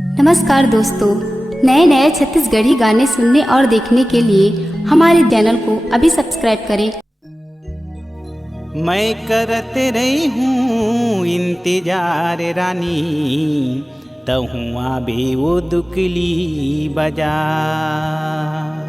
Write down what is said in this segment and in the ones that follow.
नमस्कार दोस्तों, नए नए छत्तीसगढ़ी गाने सुनने और देखने के लिए हमारे चैनल को अभी सब्सक्राइब करें। मैं करत रही हूँ इंतजार रानी, तहूँ आबे वो दुकली बाजार।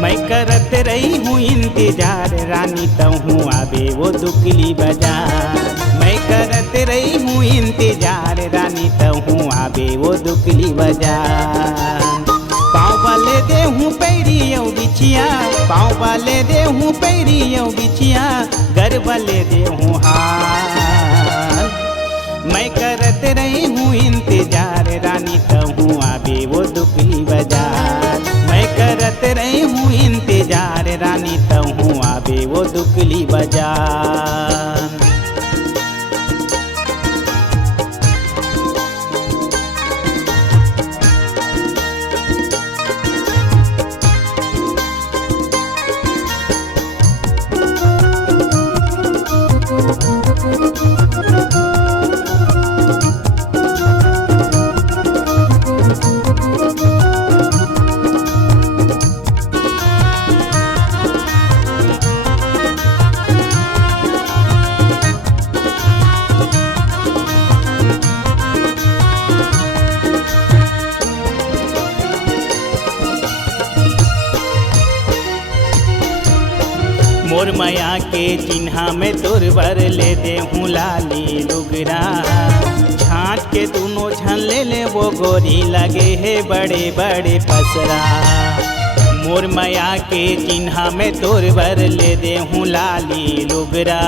मैं करत रही हूँ इंतजार रानी, तहूँ आबे वो दुकली बाजार। मैं करत रही हूँ इंतजार रानी, तहूँ आबे वो दुकली बाजार। पाँव वाले दे हूँ पैरी यौ बिछिया, पाँव वाले दे हूँ पैरी यौ बिछिया, घर वाले दे हूँ हार। मैं करत रही हूँ इंतजार रानी, तहूँ आबे वो दुकली बाजार। मैं करत रही हूँ इंतजार रानी, तहूँ आबे वो दुकली बाजार। मोर माया के चिन्हा में तोर बर ले दे हूँ लाली लुगरा, छाँट के दोनों झन ले ले वो गोरी लगे है बड़े बड़े पसरा। मोर माया के चिन्हा में तोर बर ले दे हूँ लाली लुगरा,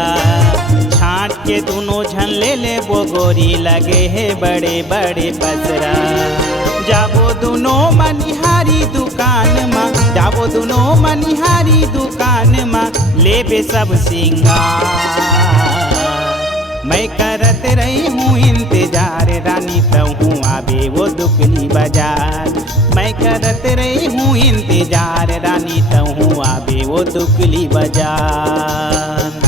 छाँट के दोनों झन ले ले वो गोरी लगे है बड़े बड़े पसरा। जाबो दोनों मनिहारी दुकान माँ, जाबो दोनों मनिहारी दुकान माँ, लेबे सब सिंगार। मैं करत रही हूँ इंतजार रानी, तहूँ आबे वो दुकली बाजार। मैं करत रही हूँ इंतजार रानी, तहूँ आबे वो दुकली बाजार।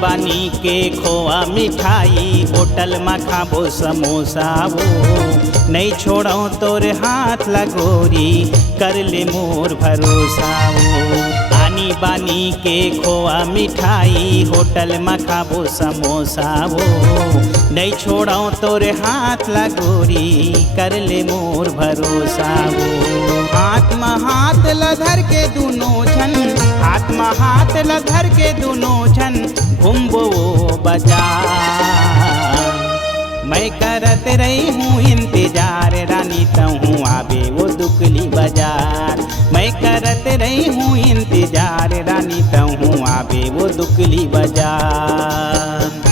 बानी के खोआ मिठाई, होटल में खाबो समोसा वो, नहीं छोड़ो तोर हाथ लगोरी, कर ले मोर भरोसा वो। आनी बानी के खोआ मिठाई, होटल में खाबो समोसा वो, नहीं छोड़ो तोर हाथ लगोरी, कर ले मोर भरोसा वो। हाथ में हाथ लधर के दोनों झन, हाथ में हाथ लधर के दोनों झन, घूमबो बाजार। मैं करत रही हूँ इंतजार रानी, तहूँ आबे वो दुकली बाजार। मैं करत रही हूँ इंतजार रानी, तहूँ आबे वो दुकली बाजार।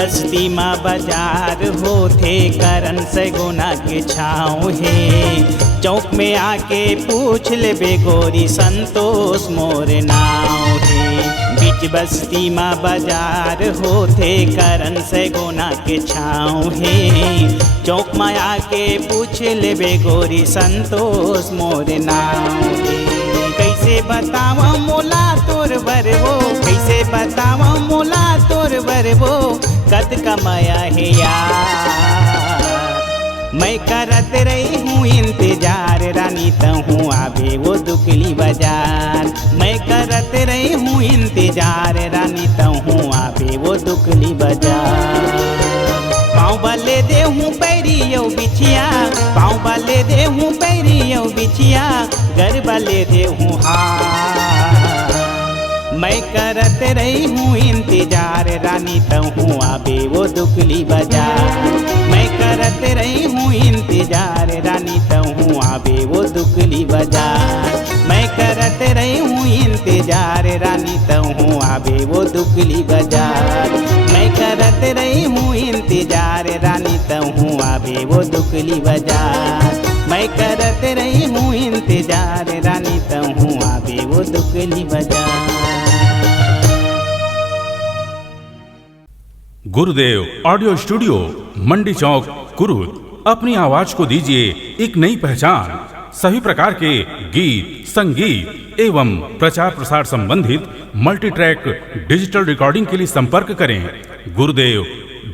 बस्ती माँ बाजार होते करन से गुना के छाँव है। चौक में आके पूछ ले बेगोरी संतोष मोर नाव है। बीच बस्ती माँ बाजार होते करन से गुना के छाँव है। चौक में आके पूछ ले बेगोरी संतोष मोर नाव है। कैसे बतावा मोला तोर बरवो, कैसे बतावा मोला तोर बरवो, कद कमाया है यार। मैं करत रही हूँ इंतजार रानी तहूँ आवे वो दुकली बाजार। मैं करत रही हूँ इंतजार रानी तहूँ आवे वो दुकली बाजार। पाँव बाले दे हूँ पैरियो बिछिया, पाँव बाले दे हूँ पैरियो बिछिया, घर बाले दे हूँ हार। मैं करत रही हूँ इंतजार रानी तहूँ आवे वो दुकली बाजार। मैं करत रही हूँ इंतजार रानी तहूँ आवे वो दुकली बाजार। मैं करत रही हूँ इंतजार रानी तहूँ आवे वो दुकली बाजार। मैं करत रही हूँ इंतजार रानी तहूँ आवे वो दुकली बाजार। मैं करत रही हूँ इंतजार रानी तहूँ आवे वो दुकली बाजार। गुरुदेव ऑडियो स्टूडियो मंडी चौक कुरुद। अपनी आवाज को दीजिए एक नई पहचान। सभी प्रकार के गीत, संगीत एवं प्रचार प्रसार संबंधित मल्टी ट्रैक डिजिटल रिकॉर्डिंग के लिए संपर्क करें। गुरुदेव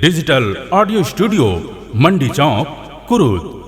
डिजिटल ऑडियो स्टूडियो मंडी चौक कुरुद।